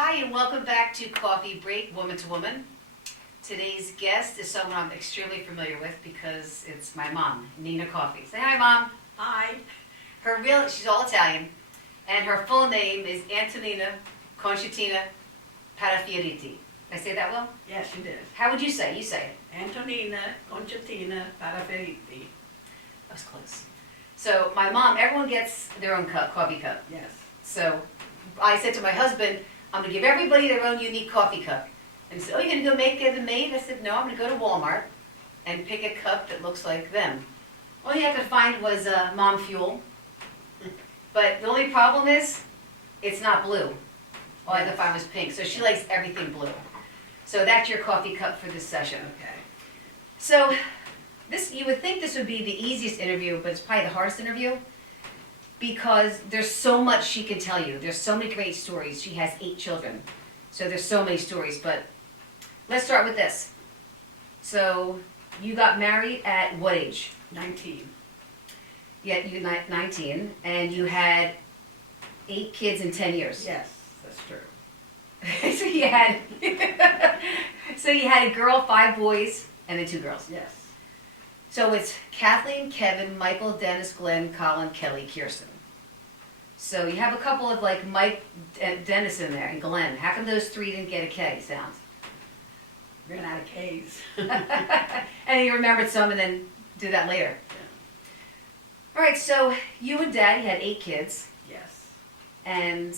Hi, and welcome back to Coffee Break, Woman to Woman. Today's guest is someone I'm extremely familiar with because it's my mom, Nina Coffey. Say hi, Mom. Hi. She's all Italian, and her full name is Antonina Conchitina Parafioriti. Did I say that well? Yes, you did. How would you say it? You say it. Antonina Conchitina Parafioriti. That was close. So my mom, everyone gets their own cup, coffee cup. Yes. So I said to my husband, I'm going to give everybody their own unique coffee cup. And he said, oh, you're going to go make it made? I said, no, I'm going to go to Walmart and pick a cup that looks like them. All you have to find was Mom Fuel. But the only problem is, it's not blue. All I had to find was pink. So she likes everything blue. So that's your coffee cup for this session. Okay. So you would think this would be the easiest interview, but it's probably the hardest interview because there's so much she can tell you. There's so many great stories. She has 8 children. So there's so many stories, but let's start with this. So you got married at what age? 19. Yeah, you 19, and you had 8 kids in 10 years. Yes, that's true. so you had a girl, 5 boys, and then 2 girls. Yes. So it's Kathleen, Kevin, Michael, Dennis, Glenn, Colin, Kelly, Kirsten. So you have a couple of like Mike, Dennis in there, and Glenn. How come those 3 didn't get a K sound? Ran out of K's. And you remembered some and then did that later. Yeah. All right, so you and Dad, you had 8 kids, Yes. and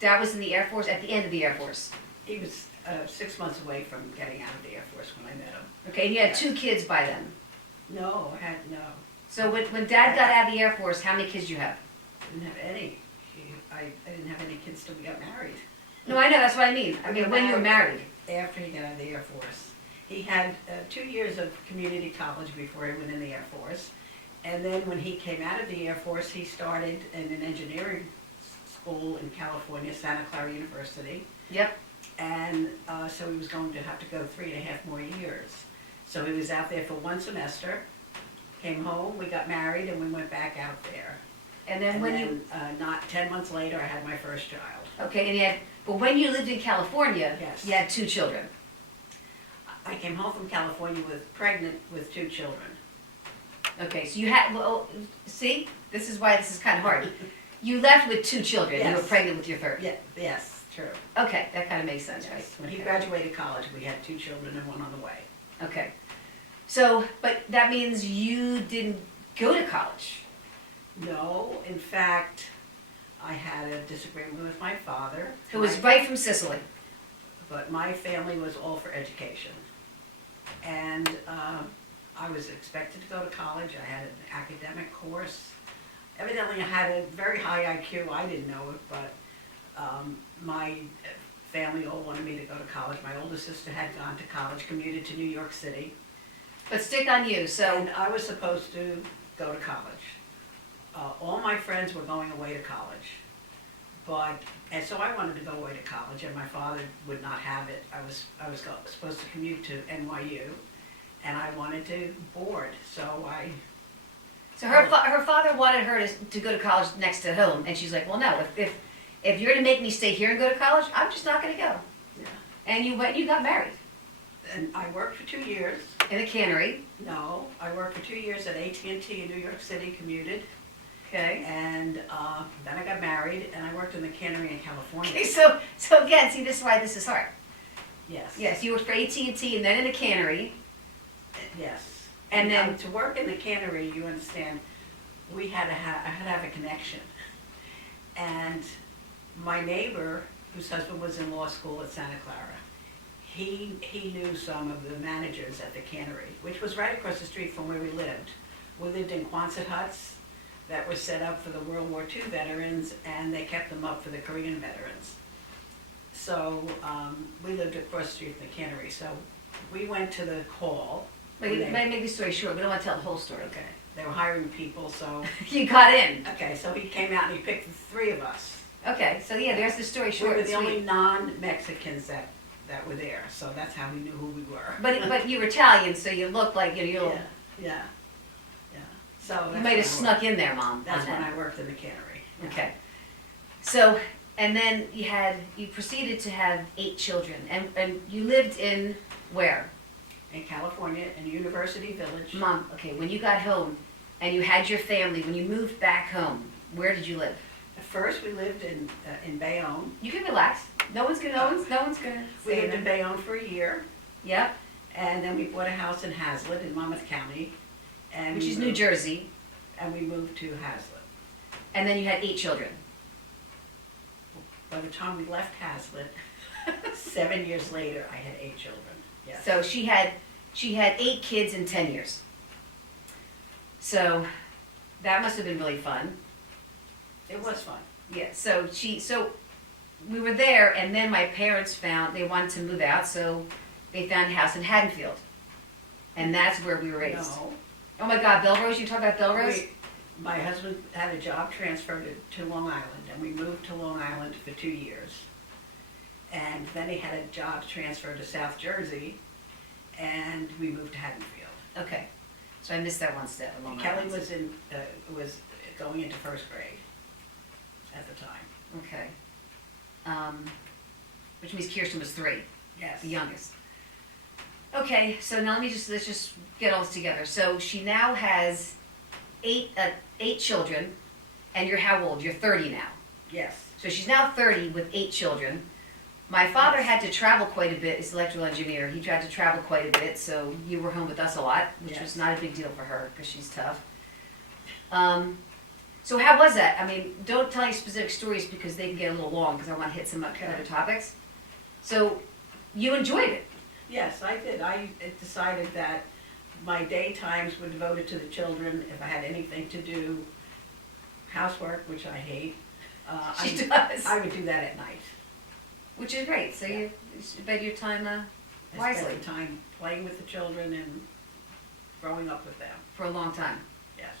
Dad was in the Air Force, at the end of the Air Force. He was 6 months away from getting out of the Air Force when I met him. Okay, and you had 2 kids by then. No, I had no. So when Dad got out of the Air Force, how many kids did you have? I didn't have any. I didn't have any kids till we got married. No, I know, that's what I mean. I mean, when you were married. After he got out of the Air Force. He had 2 years of community college before he went in the Air Force. And then when he came out of the Air Force, he started in an engineering school in California, Santa Clara University. Yep. And so he was going to have to go 3.5 more years. So he was out there for 1 semester, came home, we got married, and we went back out there. And then not 10 months later, I had my first child. Okay, and but when you lived in California, Yes. you had 2 children. I came home from California pregnant with 2 children. Okay, so you had, see, this is why this is kind of hard. You left with 2 children. You were Yes. pregnant with your 3rd. Yeah, yes, true. Okay, that kind of makes sense, Yes. right? When he Okay. graduated college, we had 2 children and 1 on the way. Okay. So, but that means you didn't go to college. No, in fact, I had a disagreement with my father. Who was right from Sicily. But my family was all for education. And I was expected to go to college. I had an academic course. Evidently, I had a very high IQ. I didn't know it, but my family all wanted me to go to college. My older sister had gone to college, commuted to New York City. But stick on you, so. And I was supposed to go to college. All my friends were going away to college. And so I wanted to go away to college, and my father would not have it. I was supposed to commute to NYU, and I wanted to board, so I... So her father wanted her to go to college next to home, and she's like, well, no, if you're going to make me stay here and go to college, I'm just not going to go. Yeah. And you went and you got married. And I worked for 2 years. In a cannery. No, I worked for 2 years at AT&T in New York City, commuted. Okay. And then I got married, and I worked in the cannery in California. Okay, so again, see, this is why this is hard. Yes. Yes, you worked for AT&T and then in a cannery. Yes. And then to work in the cannery, you understand, I had to have a connection. And my neighbor, whose husband was in law school at Santa Clara, he knew some of the managers at the cannery, which was right across the street from where we lived. We lived in Quonset huts that were set up for the World War II veterans, and they kept them up for the Korean veterans. So we lived across the street from the cannery. So we went to the hall. Wait, make the story short. We don't want to tell the whole story. Okay. They were hiring people, so... You got in. Okay, so he came out and he picked the 3 of us. Okay, so yeah, there's the story short. We were the and only sweet. non-Mexicans that were there, so that's how we knew who we were. But you were Italian, so you looked like you're Yeah, yeah. So you might have snuck in there, Mom. That's when I worked in the cannery. Yeah. Okay. So And then you proceeded to have 8 children, and you lived in where? In California, in University Village. Mom, okay, when you got home and you had your family, when you moved back home, where did you live? At first, we lived in Bayonne. You can relax. No one's gonna We say lived in that. Bayonne for a year, Yep, and then we bought a house in Hazlet in Monmouth County. And which we is New moved- Jersey. And we moved to Hazlet. And then you had 8 children. By the time we left Hazlet, 7 years later, I had 8 children. Yes. So she had 8 kids in 10 years. So that must have been really fun. It was fun. Yeah, so we were there, and then my parents they wanted to move out, so they found a house in Haddonfield. And that's where we were raised. No. Oh my God, Belrose, you talk about Belrose? My husband had a job transferred to Long Island, and we moved to Long Island for 2 years. And then he had a job transfer to South Jersey, and we moved to Haddonfield. Okay, so I missed that one step along my Kelly lines. was going into first grade at the time. Okay. Which means Kirsten was 3, Yes. the youngest. Okay, so now let's just get all this together. So she now has 8 children, and you're how old? You're 30 now. Yes. So she's now 30 with 8 children. My father had to travel quite a bit as an electrical engineer. He tried to travel quite a bit, so you were home with us a lot, which Yes. was not a big deal for her because she's tough. So how was that? I mean, don't tell any specific stories because they can get a little long because I want to hit some Okay. other topics. So you enjoyed it. Yes, I did. I decided that my daytimes were devoted to the children. If I had anything to do, housework, which I hate, She does. I would do that at night. Which is great. So Yeah. you spend your time I wisely spent time playing with the children and growing up with them. for a long time. Yes.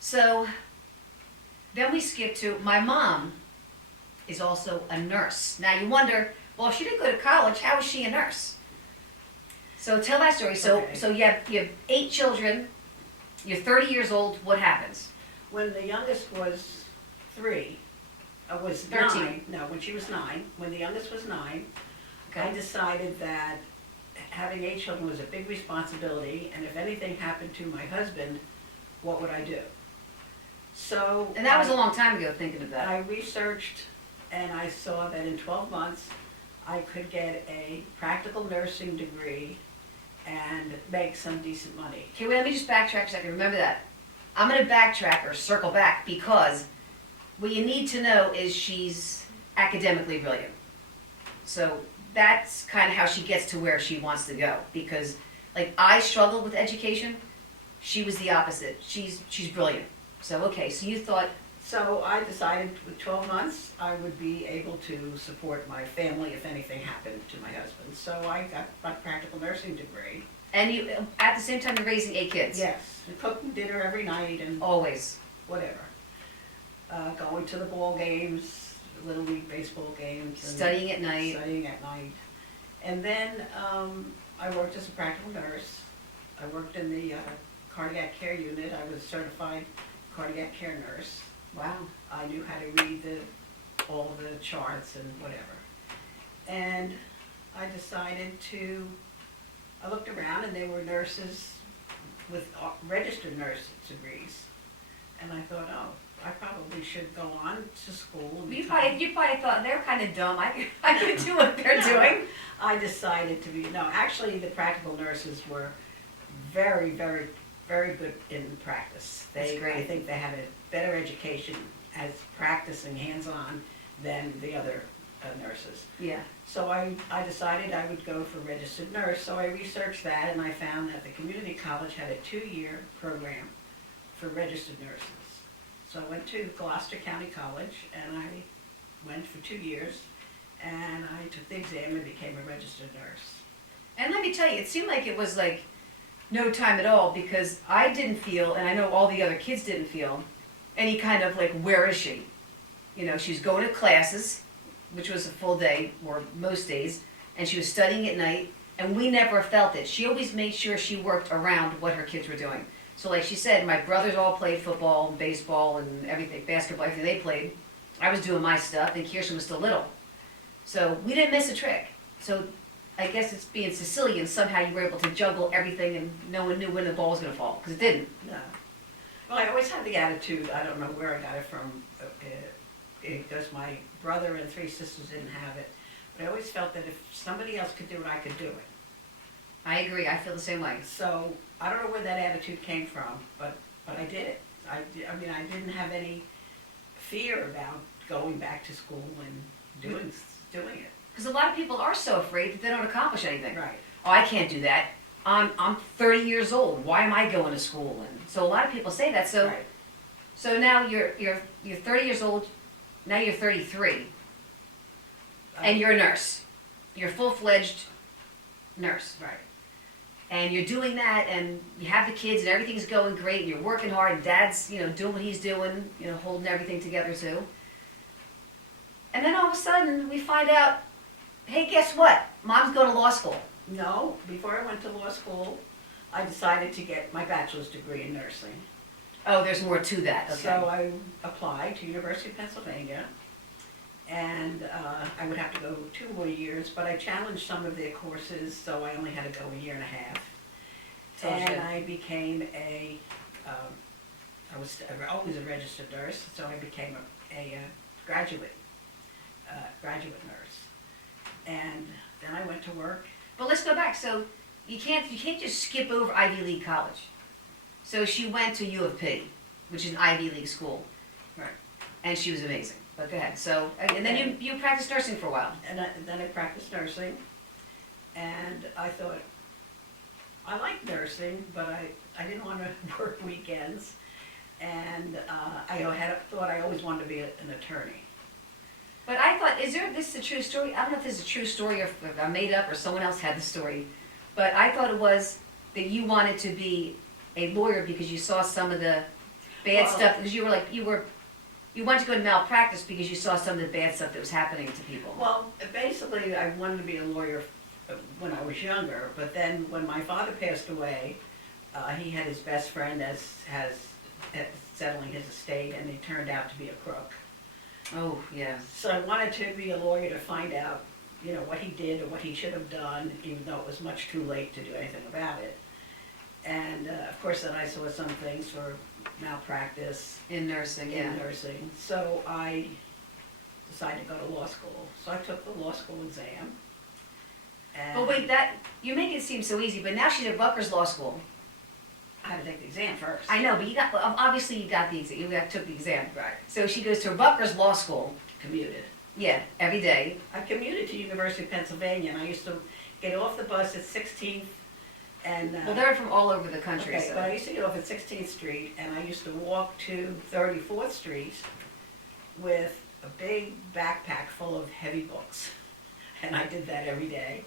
So then we skip to my mom is also a nurse. Now you wonder, well, if she didn't go to college, how is she a nurse? So tell that story. So Okay. so you have 8 children. You're 30 years old. What happens? When the youngest was 3, was 13. 9. No, when she was 9. When the youngest was 9, I Okay. decided that having 8 children was a big responsibility, and if anything happened to my husband, what would I do? So. And that was a long time ago. Thinking of that. I researched, and I saw that in 12 months, I could get a practical nursing degree and make some decent money. Okay, wait. Let me just backtrack a second. Remember that. I'm going to backtrack or circle back because what you need to know is she's academically brilliant. So that's kind of how she gets to where she wants to go. Because, like, I struggled with education. She was the opposite. She's brilliant. So, okay, so you thought, So I decided with 12 months, I would be able to support my family if anything happened to my husband. So I got my practical nursing degree. and you, at the same time, you're raising 8 kids. Yes, and cooking dinner every night and Always. whatever. Going to the ball games, Little League baseball games. and Studying at night. Studying at night. And then I worked as a practical nurse. I worked in the cardiac care unit. I was a certified cardiac care nurse. Wow. I knew how to read all the charts and whatever. And I decided I looked around and there were nurses with registered nurse degrees. And I thought, oh, I probably should go on to school. and You probably thought they're kind of dumb. I could do what they're doing. I decided actually the practical nurses were very, very, very good in practice. That's great. I think they had a better education as practicing hands-on than the other nurses. Yeah. So I decided I would go for registered nurse. So I researched that and I found that the community college had a 2-year program for registered nurses. So I went to Gloucester County College and I went for 2 years and I took the exam and became a registered nurse. And let me tell you, it seemed like it was like no time at all because I didn't feel, and I know all the other kids didn't feel, any kind of like, where is she? You know, she's going to classes, which was a full day, or most days, and she was studying at night, and we never felt it. She always made sure she worked around what her kids were doing. So like she said, my brothers all played football, baseball, and everything, basketball, everything they played. I was doing my stuff, and Kirsten was still little. So we didn't miss a trick. So I guess it's being Sicilian, somehow you were able to juggle everything and no one knew when the ball was going to fall, because it didn't. No. Well, I always had the attitude, I don't know where I got it from, because my brother and 3 sisters didn't have it, but I always felt that if somebody else could do it, I could do it. I agree, I feel the same way. So I don't know where that attitude came from, but I did it. I mean, I didn't have any fear about going back to school and doing it. Because a lot of people are so afraid that they don't accomplish anything. Right. Oh, I can't do that. I'm 30 years old. Why am I going to school? And so a lot of people say that. So Right. so now you're 30 years old. Now you're 33, and you're a nurse. You're a full-fledged nurse. Right. And you're doing that, and you have the kids, and everything's going great, and you're working hard, and Dad's, doing what he's doing, holding everything together too. And then all of a sudden, we find out, hey, guess what? Mom's going to law school. No, before I went to law school, I decided to get my bachelor's degree in nursing. Oh, there's more to that. Okay. So I applied to University of Pennsylvania, and I would have to go 2 more years, but I challenged some of their courses, so I only had to go a year and a half. Tells you. And I became I was always a registered nurse, so I became a graduate nurse. And then I went to work. But let's go back. So you can't just skip over Ivy League college. So she went to U of P, which is an Ivy League school. Right. And she was amazing. But go ahead. So, and then you practiced nursing for a while. And then I practiced nursing, and I thought, I liked nursing, but I didn't want to work weekends, and thought I always wanted to be an attorney. But I thought, this is a true story? I don't know if this is a true story or if I made up or someone else had the story. But I thought it was that you wanted to be a lawyer because you saw some of the bad stuff, because you wanted to go into malpractice because you saw some of the bad stuff that was happening to people. Well, basically, I wanted to be a lawyer when I was younger, but then when my father passed away, he had his best friend as settling his estate, and he turned out to be a crook. Oh, yeah. So I wanted to be a lawyer to find out, what he did or what he should have done, even though it was much too late to do anything about it. And of course, then I saw some things for malpractice In nursing, yeah. in nursing. So I decided to go to law school. So I took the law school exam. And But wait, you make it seem so easy, but now she's at Rutgers Law School. I had to take the exam first. I know, but obviously you got the exam, took the exam. Right. So she goes to Rutgers Law School, Commuted. yeah, every day. I commuted to University of Pennsylvania, and I used to get off the bus at 16th and... Well, they're from all over the country, Okay, so. but I used to get off at 16th Street, and I used to walk to 34th Street with a big backpack full of heavy books. And I did that every day,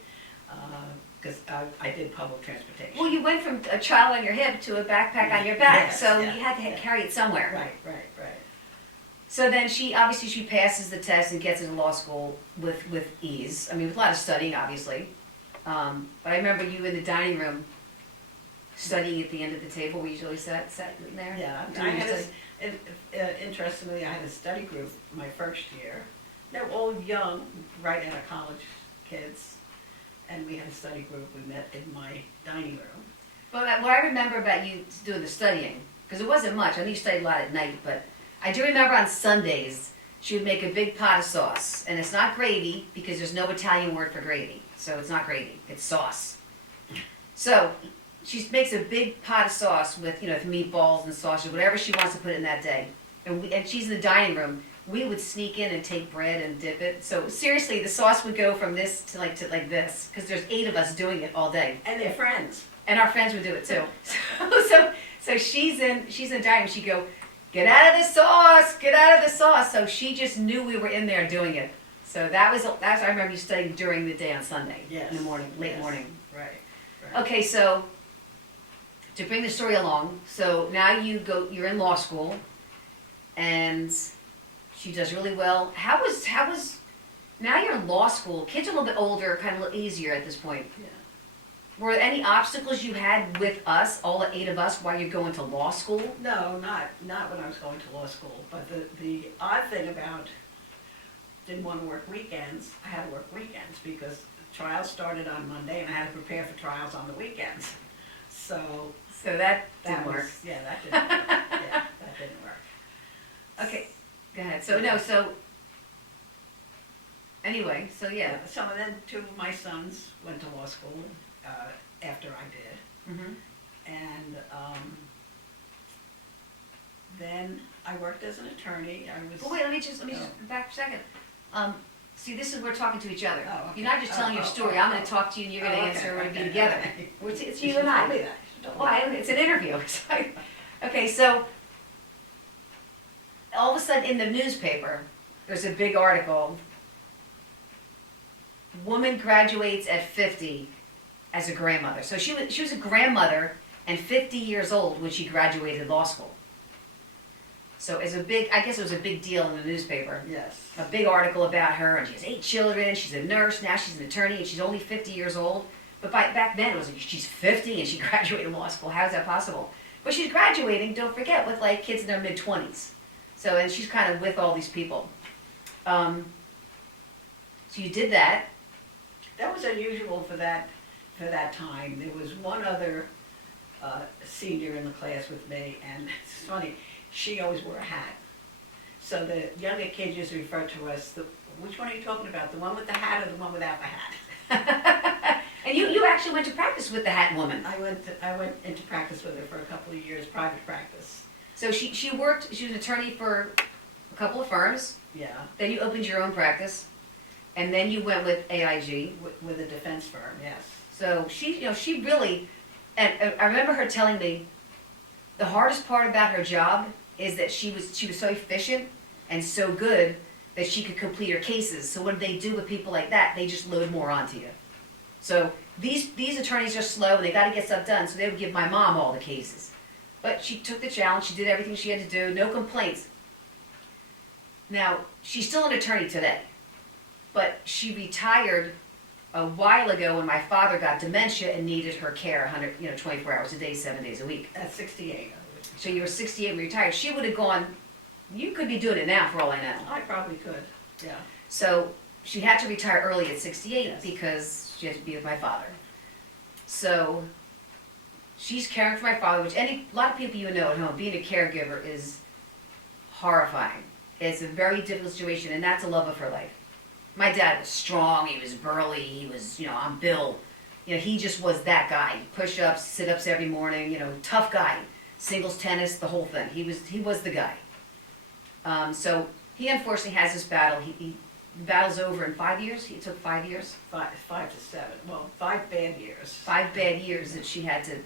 because I did public transportation. Well, you went from a child on your hip to a backpack on your back, Yes, so yeah, you had to yeah. carry it somewhere. Right. So then she passes the test and gets into law school with ease. I mean, with a lot of studying, obviously. But I remember you in the dining room studying at the end of the table. We usually sat in there. Yeah, doing your study. interestingly, I had a study group my first year. They were all young, right out of college kids, and we had a study group. We met in my dining room. But what I remember about you doing the studying, because it wasn't much. I know you studied a lot at night, but I do remember on Sundays she would make a big pot of sauce, and it's not gravy because there's no Italian word for gravy, so it's not gravy, it's sauce. So she makes a big pot of sauce with with meatballs and sausage, whatever she wants to put in that day, and she's in the dining room. We would sneak in and take bread and dip it. So seriously, the sauce would go from this to like this, because there's 8 of us doing it all day. And their friends. And our friends would do it too. So she's in the dining room. She'd go, "Get out of the sauce! Get out of the sauce!" So she just knew we were in there doing it. So that's I remember you studying during the day on Sunday. Yes. In the morning, late morning. Right. Okay, so to bring the story along, so now you're in law school, and she does really well. How was now you're in law school? Kids are a little bit older, kind of a little easier at this point. Yeah. Were there any obstacles you had with us, all the 8 of us, while you're going to law school? No, not when I was going to law school, but the odd thing about didn't want to work weekends, I had to work weekends because trials started on Monday and I had to prepare for trials on the weekends. So So that didn't work. yeah, that didn't work. Yeah, that didn't work. Okay, go ahead. So anyway, so yeah. So then 2 of my sons went to law school after I did. Mm-hmm. And then I worked as an attorney. I was. But wait, let me just back for a second. See, this is we're talking to each other. Oh, okay. You're not just telling your story. I'm going to talk to you, and you're going to answer. We're going to be together. Okay. It's you and I. Why? It's an interview. Okay, so all of a sudden in the newspaper, there's a big article. Woman graduates at 50 as a grandmother. So she was a grandmother and 50 years old when she graduated law school. So I guess it was a big deal in the newspaper. Yes. A big article about her, and she has 8 children, she's a nurse, now she's an attorney, and she's only 50 years old. But back then it was like, she's 50 and she graduated law school. How is that possible? But she's graduating, don't forget, with like kids in their mid-20s. So, and she's kind of with all these people. So you did that. That was unusual for that time. There was one other senior in the class with me, and it's funny, she always wore a hat. So the younger kids used to refer to us, which one are you talking about? The one with the hat or the one without the hat? And you actually went to practice with the hat woman. I went into practice with her for a couple of years, private practice. So she was an attorney for a couple of firms. Yeah, Then you opened your own practice, and then you went with AIG. with a defense firm, yes. So she really, and I remember her telling me, the hardest part about her job is that she was so efficient and so good that she could complete her cases. So what do they do with people like that? They just load more onto you. So these attorneys are slow and they got to get stuff done. So they would give my mom all the cases, but she took the challenge. She did everything she had to do. No complaints. Now she's still an attorney today, but she retired a while ago when my father got dementia and needed her care 24 hours a day, 7 days a week. At 68. So you were 68 when you retired. She would have gone, you could be doing it now for all I know. I probably could, yeah. So she had to retire early at 68 Yes. because she had to be with my father. So she's caring for my father, which a lot of people you know at home, being a caregiver is horrifying. It's a very difficult situation, and that's the love of her life. My dad was strong, he was burly, he was, on Bill. He just was that guy. Push-ups, sit-ups every morning, tough guy. Singles tennis, the whole thing. He was the guy. So he unfortunately has this battle. He battles over in 5 years. It took 5 years. 5 to 7. Well, 5 bad years. 5 bad years that she had to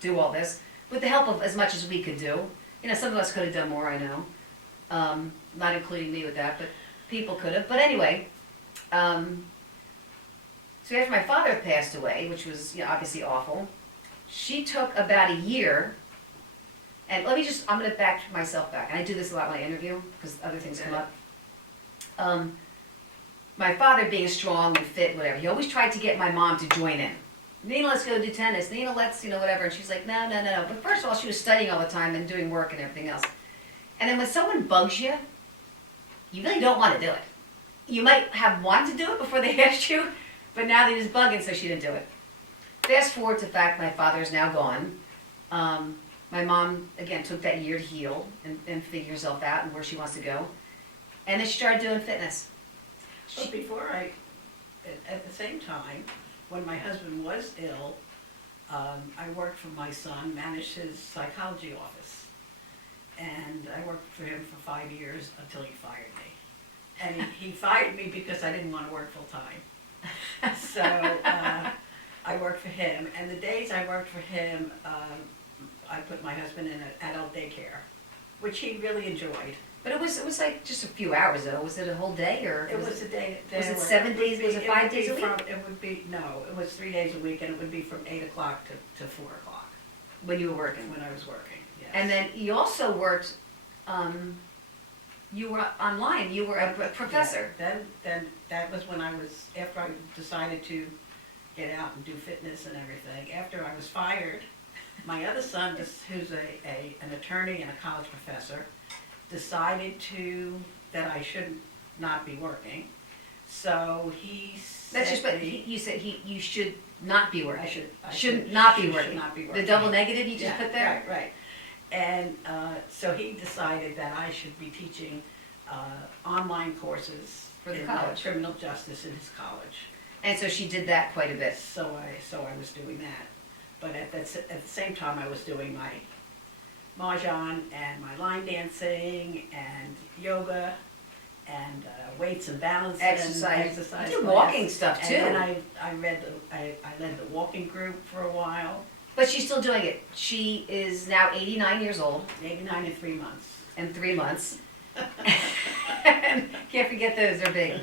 do all this with the help of as much as we could do. Some of us could have done more, I know. Not including me with that, but people could have. But anyway, so after my father passed away, which was obviously awful, she took about a year. And I'm going to back myself back. And I do this a lot when I interview because other things come up. My father being strong and fit, whatever, he always tried to get my mom to join in. Nina, let's go do tennis. Nina, let's, whatever. And she's like, no. But first of all, she was studying all the time and doing work and everything else. And then when someone bugs you, you really don't want to do it. You might have wanted to do it before they asked you, but now they just bugging, so she didn't do it. Fast forward to the fact my father is now gone. My mom, again, took that year to heal and figure herself out and where she wants to go. And then she started doing fitness. But before at the same time, when my husband was ill, I worked for my son, managed his psychology office. And I worked for him for 5 years until he fired me. And he fired me because I didn't want to work full time. So I worked for him. And the days I worked for him, I put my husband in an adult daycare, which he really enjoyed. But it was like just a few hours though. Was it a whole day or? It was a day. Was it 7 days? Was it 5 days a week? It would be, no, it was 3 days a week and it would be from 8 o'clock to 4 o'clock. When you were working? When I was working, yes. And then you also worked, you were online, you were a professor. Yeah, then that was when after I decided to get out and do fitness and everything. After I was fired, my other son, who's an attorney and a college professor, decided that I should not be working. So he said, That's just, but you said you should not be working. I Should not be should working. not be The working. double negative you just Yeah, put there? Right. And so he decided that I should be teaching online courses For the in college. criminal justice in his college. And so she did that quite a bit. So I was doing that. But at the same time, I was doing my mahjong and my line dancing and yoga and weights and balance Exercise. exercise You do class. walking stuff too. And then I led the walking group for a while, But she's still doing it. She is now 89 years old 89 and 3 months. and 3 months. Can't forget those, they're big.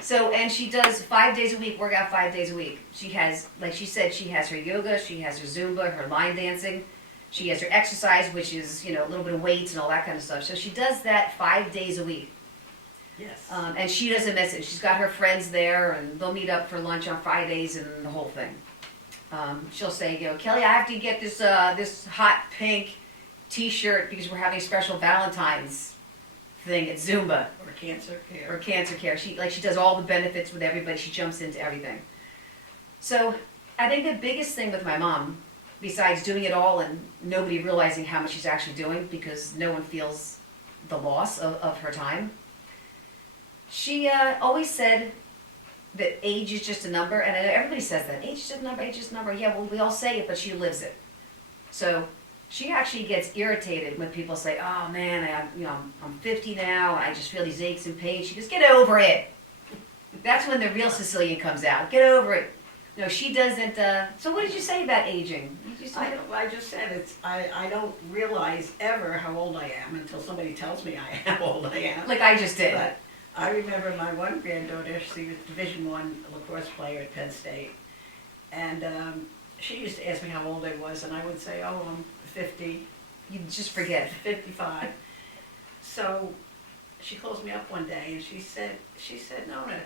So, and she does 5 days a week, work out 5 days a week. She has, like she said, she has her yoga, she has her Zumba, her line dancing. She has her exercise, which is, a little bit of weights and all that kind of stuff. So she does that 5 days a week. Yes. And she doesn't miss it. She's got her friends there, and they'll meet up for lunch on Fridays and the whole thing. She'll say, Kelly, I have to get this hot pink T-shirt because we're having a special Valentine's thing at Zumba Or cancer care. or cancer care. She does all the benefits with everybody. She jumps into everything. So I think the biggest thing with my mom, besides doing it all and nobody realizing how much she's actually doing because no one feels the loss of her time, she always said that age is just a number, and I know everybody says that. Age is just a number, age is just a number. Yeah, well, we all say it, but she lives it. So she actually gets irritated when people say, oh man, I'm 50 now, and I just feel these aches and pains. She goes, get over it. That's when the real Sicilian comes out. Get over it. No, she doesn't. So what did you say about aging? I just said I don't realize ever how old I am until somebody tells me how old I am. Like I just did. But I remember my one granddaughter, she was Division I lacrosse player at Penn State, and she used to ask me how old I was, and I would say, oh, I'm 50. You just forget. 55. So she calls me up one day, and she said, Nona,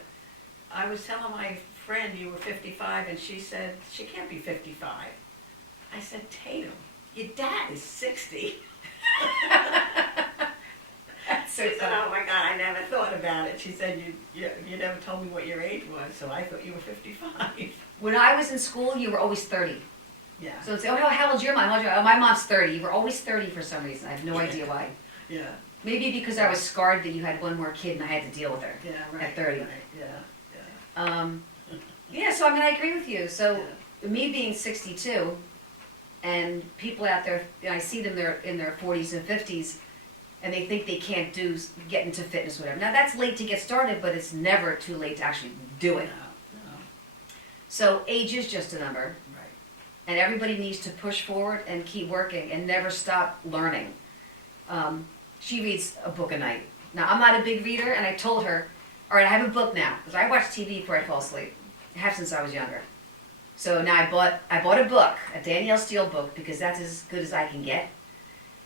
I was telling my friend you were 55, and she said, she can't be 55. I said, Tatum, your dad is 60. So She said, oh my God, I never thought about it. She said, you never told me what your age was, so I thought you were 55. when I was in school, you were always 30. Yeah. So it's, oh, how old's your mom? Oh, my mom's 30. You were always 30 for some reason. I have no idea why. Yeah. Maybe because I was scarred that you had one more kid and I had to deal with her. Yeah, right. At 30. Right. Yeah. Yeah, so I mean, I agree with you. So me being 62, and people out there, I see them, they're in their 40s and 50s, and they think they can't get into fitness, whatever. Now that's late to get started, but it's never too late to actually do it. No. So age is just a number, Right. and everybody needs to push forward and keep working and never stop learning. She reads a book a night. Now I'm not a big reader, and I told her, all right, I have a book now, because I watch TV before I fall asleep. I have since I was younger. So now I bought a book, a Danielle Steele book, because that's as good as I can get.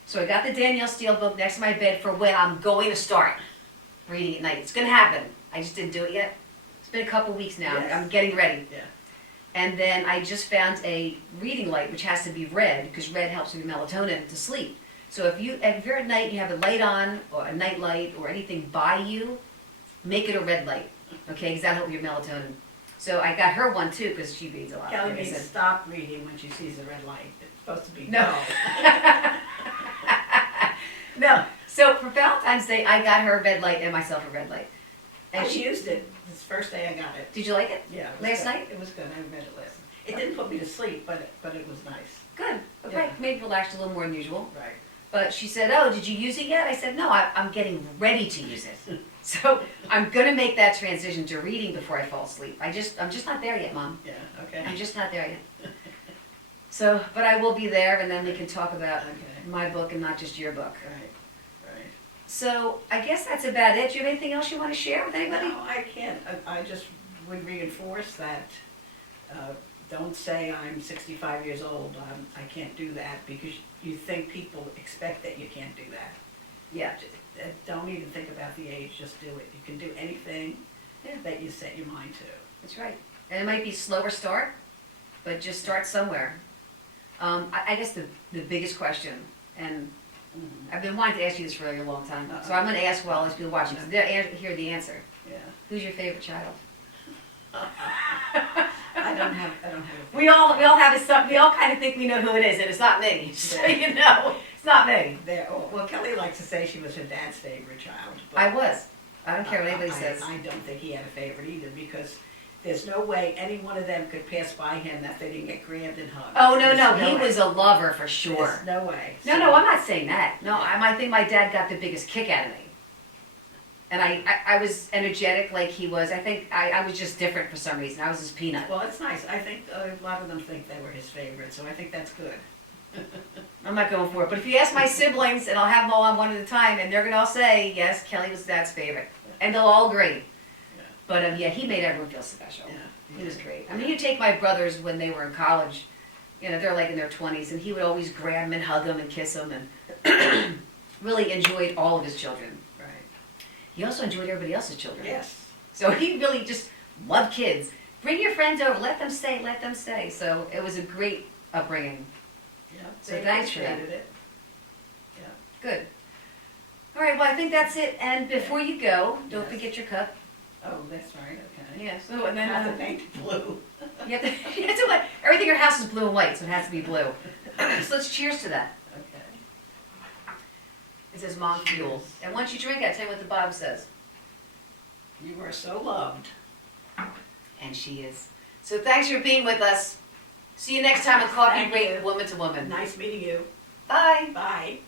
So I got the Danielle Steele book next to my bed for when I'm going to start reading at night. It's going to happen. I just didn't do it yet. It's been a couple weeks now. Yes. I'm getting ready. Yeah. And then I just found a reading light, which has to be red, because red helps with your melatonin to sleep. So if you're at night and you have a light on, or a night light, or anything by you, make it a red light, okay? Because that'll help your melatonin. So I got her one too, because she reads a lot. Kelly like I needs to said. stop reading when she sees the red light. It's supposed to be No. No. So for Valentine's Day, I got her a red light and myself a red light. And I she used it this first day I got it. Did you like it? Yeah. It was Last good. night? It was good. I read it last night. It didn't put me to sleep, but it was nice. Good. Okay. Yeah. Maybe it'll last a little more than usual. Right. But she said, oh, did you use it yet? I said, no, I'm getting ready to use it. So I'm going to make that transition to reading before I fall asleep. I'm just not there yet, Mom. Yeah. Okay. I'm just not there yet. So, but I will be there, and then we can talk about Okay. my book and not just your book. Right. So I guess that's about it. Do you have anything else you want to share with anybody? No, I can't. I just would reinforce that. Don't say I'm 65 years old. I can't do that, because you think people expect that you can't do that. Yeah. Don't even think about the age. Just do it. You can do anything. Yeah. that you set your mind to. That's right. And it might be slower start, but just start somewhere. I guess the biggest question, and I've been wanting to ask you this for a very long time, so I'm going to ask while all these people watching, because they'll hear the answer. Yeah. Who's your favorite child? I don't have a We all have a, we all kind of think we know who it is, and it's not me. So you know, it's not me. there. Oh, well, Kelly likes to say she was her dad's favorite child. But I was. I don't care what anybody says. I don't think he had a favorite either, because there's no way any one of them could pass by him that they didn't get grabbed and hugged. Oh no, There's no, he way. was a lover for sure. There's no way. No, no, I'm not saying that. No, I think my dad got the biggest kick out of me. And I was energetic like he was. I think I was just different for some reason. I was his peanut. Well, it's nice. I think a lot of them think they were his favorite, so I think that's good. I'm not going for it. But if you ask my siblings, and I'll have them all on one at a time, and they're going to all say, yes, Kelly was dad's favorite. And they'll all agree. Yeah. But yeah, he made everyone feel special. Yeah. He was great. I mean, you take my brothers when they were in college, you know, they're like in their 20s, and he would always grab them and hug them and kiss them, and really enjoyed all of his children. Right. He also enjoyed everybody else's children. Yes. So he really just loved kids. Bring your friends over, let them stay, let them stay. So it was a great upbringing. Yeah. So they thanks for that. appreciated it. Yeah. Good. All right, well, I think that's it. And before you go, don't Yes. forget your cup. Oh, that's right. Okay. Yeah, so and then I have to paint it blue. you have to, you have to like, everything in your house is blue and white, so it has to be blue. So let's cheers to that. Okay. It says Mom Fuel. And once you drink it, I'll tell you what the bottom says. You are so loved. And she is. So thanks for being with us. See you next time on Coffee Thank Break, you. Woman to Woman. Nice meeting you. Bye. Bye.